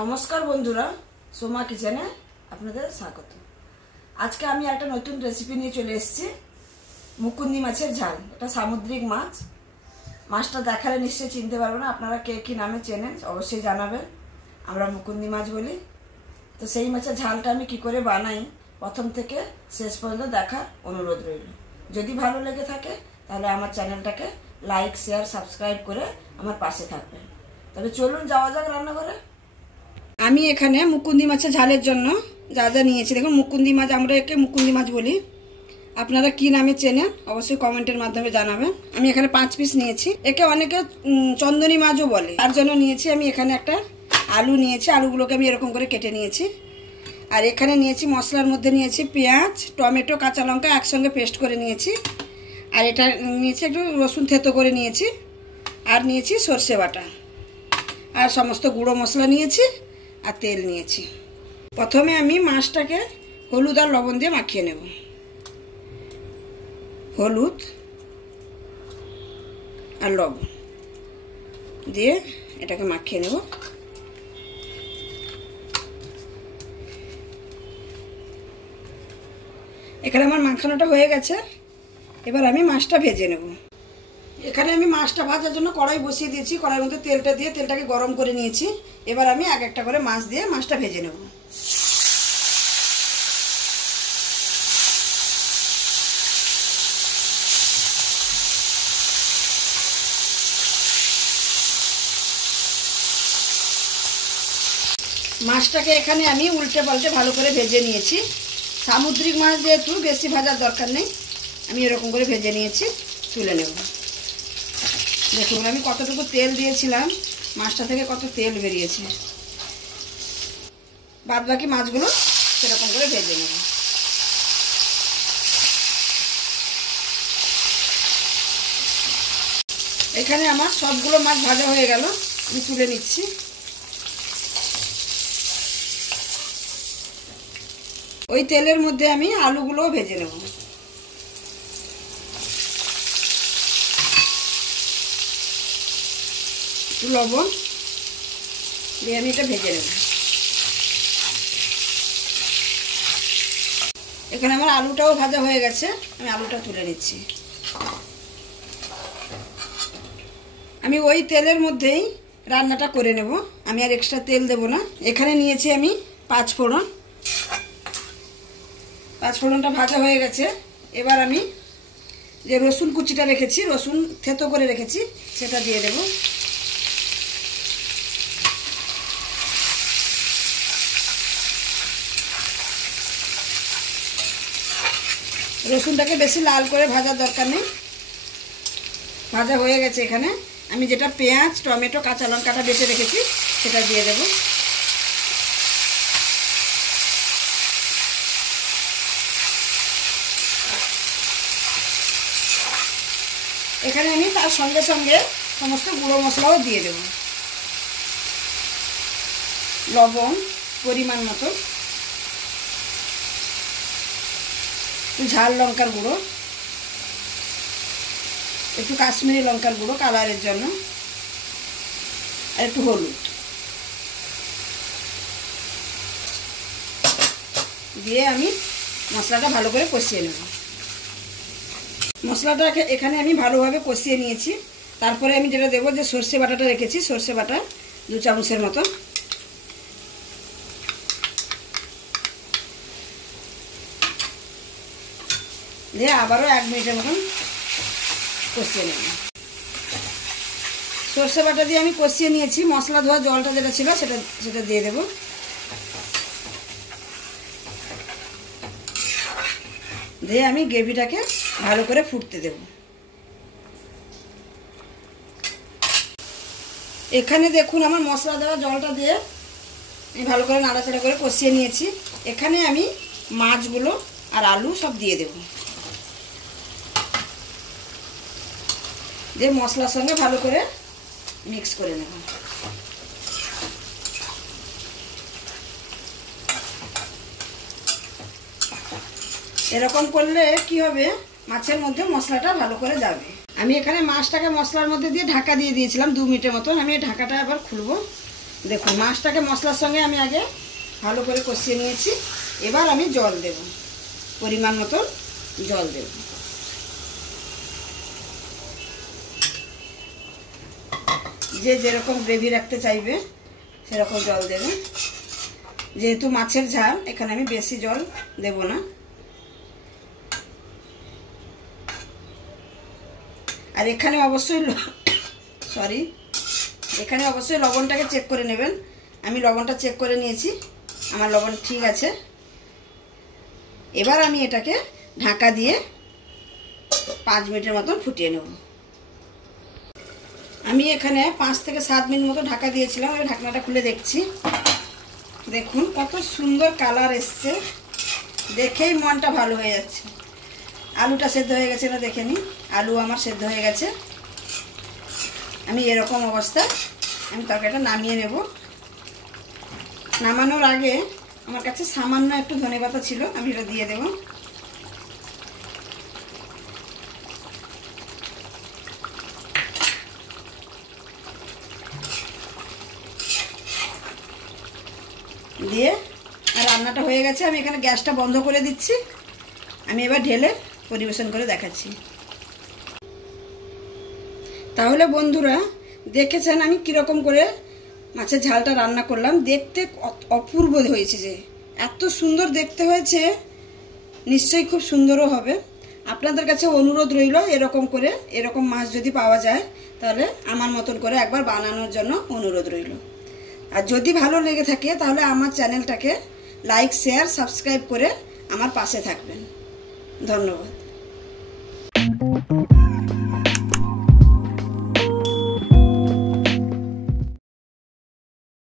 নমস্কার বন্ধুরা, সোমা কিচেনে আপনাদের স্বাগত। আজকে আমি একটা নতুন রেসিপি নিয়ে চলে এসেছি, মুকুন্দি মাছের ঝাল। এটা সামুদ্রিক মাছ। মাছটা দেখালে নিশ্চয়ই চিনতে পারবেন না। আপনারা কে কী নামে চেনেন অবশ্যই জানাবেন। আমরা মুকুন্দি মাছ বলি। তো সেই মাছের ঝালটা আমি কি করে বানাই প্রথম থেকে শেষ পর্যন্ত দেখার অনুরোধ রইল। যদি ভালো লেগে থাকে তাহলে আমার চ্যানেলটাকে লাইক, শেয়ার, সাবস্ক্রাইব করে আমার পাশে থাকবেন। তবে চলুন যাওয়া যাক রান্নাঘরে। আমি এখানে মুকুন্দি মাছের ঝালের জন্য যা যা নিয়েছি দেখুন। মুকুন্দি মাছ, আমরা একে মুকুন্দি মাছ বলি। আপনারা কি নামে চেনেন অবশ্যই কমেন্টের মাধ্যমে জানাবেন। আমি এখানে 5 পিস নিয়েছি। একে অনেকে চন্দনী মাছও বলে, তার জন্য নিয়েছি। আমি এখানে একটা আলু নিয়েছি, আলুগুলোকে আমি এরকম করে কেটে নিয়েছি। আর এখানে নিয়েছি মশলার মধ্যে নিয়েছি পেঁয়াজ, টমেটো, কাঁচা লঙ্কা একসঙ্গে পেস্ট করে নিয়েছি। আর এটা নিয়েছি একটু রসুন থেতো করে নিয়েছি। আর নিয়েছি সর্ষে বাটা, আর সমস্ত গুঁড়ো মশলা নিয়েছি, আর তেল নিয়েছি। প্রথমে আমি মাছটাকে হলুদ আর লবণ দিয়ে মাখিয়ে নেব। হলুদ আর লবণ দিয়ে এটাকে মাখিয়ে নেব। এখানে আমার মাখানোটা হয়ে গেছে। এবার আমি মাছটা ভেজে নেব। এখানে আমি মাছটা ভাজার জন্য কড়াই বসিয়ে দিয়েছি। কড়াইয়ের মধ্যে তেলটা দিয়ে তেলটাকে গরম করে নিয়েছি। এবার আমি এক একটা করে মাছ দিয়ে মাছটা ভেজে নেব। মাছটাকে এখানে আমি উল্টে পাল্টে ভালো করে ভেজে নিয়েছি। সামুদ্রিক মাছ যেহেতু বেশি ভাজার দরকার নেই, আমি এরকম করে ভেজে নিয়েছি। তুলে নেব। দেখুন আমি কতটুকু তেল দিয়েছিলাম, মাছটা থেকে কত তেল বেরিয়েছে। বাদ বাকি মাছগুলো সেরকম করে ভেজে নেব। এখানে আমার সবগুলো মাছ ভাজা হয়ে গেল, আমি তুলে নিচ্ছি। ওই তেলের মধ্যে আমি আলুগুলোও ভেজে নেব। একটু লবণ দিয়ে আমি এটা ভেজে নেব। এখানে আমার আলুটাও ভাজা হয়ে গেছে, আমি আলুটা তুলে নিচ্ছি। আমি ওই তেলের মধ্যেই রান্নাটা করে নেব, আমি আর এক্সট্রা তেল দেব না। এখানে নিয়েছি আমি 5 ফোড়ন। 5 ফোড়নটা ভাজা হয়ে গেছে। এবার আমি যে রসুন কুচিটা রেখেছি, রসুন থেতো করে রেখেছি, সেটা দিয়ে দেব। রসুনটাকে বেশি লাল করে ভাজার দরকার নেই, ভাজা হয়ে গেছে। এখানে আমি যেটা পেঁয়াজ, টমেটো, কাঁচা লঙ্কাটা বেটে রেখেছি সেটা দিয়ে দেব। এখানে আমি তার সঙ্গে সঙ্গে সমস্ত গুঁড়ো মশলাও দিয়ে দেব। লবণ পরিমাণ মতো, ঝাল লঙ্কার গুঁড়ো, একটু কাশ্মীরি লঙ্কার গুঁড়ো কালারের জন্য, আর একটু হলুদ দিয়ে আমি মশলাটা ভালো করে কষিয়ে নেব। মশলাটাকে এখানে আমি ভালোভাবে কষিয়ে নিয়েছি। তারপরে আমি যেটা দেবো, যে সর্ষে বাটাটা রেখেছি, সর্ষে বাটা 2 চামচের মতো দিয়ে আবারও 1 মিনিটের মতন কষিয়ে নেব। সর্ষে বাটা দিয়ে আমি কষিয়ে নিয়েছি। মশলা ধোয়া জলটা যেটা ছিল সেটা দিয়ে দেব। দিয়ে আমি গ্রেভিটাকে ভালো করে ফুটতে দেব। এখানে দেখুন আমার মশলা দেওয়া জলটা দিয়ে আমি ভালো করে নাড়াচাড়া করে কষিয়ে নিয়েছি। এখানে আমি মাছগুলো আর আলু সব দিয়ে দেব, দিয়ে মশলার সঙ্গে ভালো করে মিক্স করে নেব। এরকম করলে কি হবে, মাছের মধ্যে মশলাটা ভালো করে যাবে। আমি এখানে মাছটাকে মশলার মধ্যে দিয়ে ঢাকা দিয়ে দিয়েছিলাম 2 মিনিটের মতন। আমি ঢাকাটা আবার খুলবো। দেখুন মাছটাকে মশলার সঙ্গে আমি আগে ভালো করে কষিয়ে নিয়েছি। এবার আমি জল দেব, পরিমাণ মতো জল দেব। যে যেরকম গ্রেভি রাখতে চাইবে সেরকম জল দেবে। যেহেতু মাছের ঝাল, এখানে আমি বেশি জল দেব না। আর এখানে অবশ্যই এখানে অবশ্যই লবণটাকে চেক করে নেবেন। আমি লবণটা চেক করে নিয়েছি, আমার লবণ ঠিক আছে। এবার আমি এটাকে ঢাকা দিয়ে 5 মিনিটের মতন ফুটিয়ে নেব। আমি এখানে 5 থেকে 7 মিনিট মতো ঢাকা দিয়েছিলাম। আমি ঢাকনাটা খুলে দেখছি, দেখুন কত সুন্দর কালার এসছে, দেখেই মনটা ভালো হয়ে যাচ্ছে। আলুটা সেদ্ধ হয়ে গেছে না দেখে নিন, আলু আমার সেদ্ধ হয়ে গেছে। আমি এরকম অবস্থায় আমি তরকারিটা নামিয়ে নেব। নামানোর আগে আমার কাছে সামান্য একটু ধনেপাতা ছিল, আমি এটা দিয়ে দেব। দিয়ে আর রান্নাটা হয়ে গেছে। আমি এখানে গ্যাসটা বন্ধ করে দিচ্ছি। আমি এবার ঢেলে পরিবেশন করে দেখাচ্ছি। তাহলে বন্ধুরা দেখেছেন আমি কীরকম করে মাছের ঝালটা রান্না করলাম। দেখতে অপূর্ব হয়েছে, যে এত সুন্দর দেখতে হয়েছে, নিশ্চয়ই খুব সুন্দরও হবে। আপনাদের কাছে অনুরোধ রইল, এরকম মাছ যদি পাওয়া যায় তাহলে আমার মতন করে একবার বানানোর জন্য অনুরোধ রইল। আর যদি ভালো লেগে থাকে তাহলে আমার চ্যানেলটাকে লাইক, শেয়ার, সাবস্ক্রাইব করে আমার পাশে থাকবেন। ধন্যবাদ।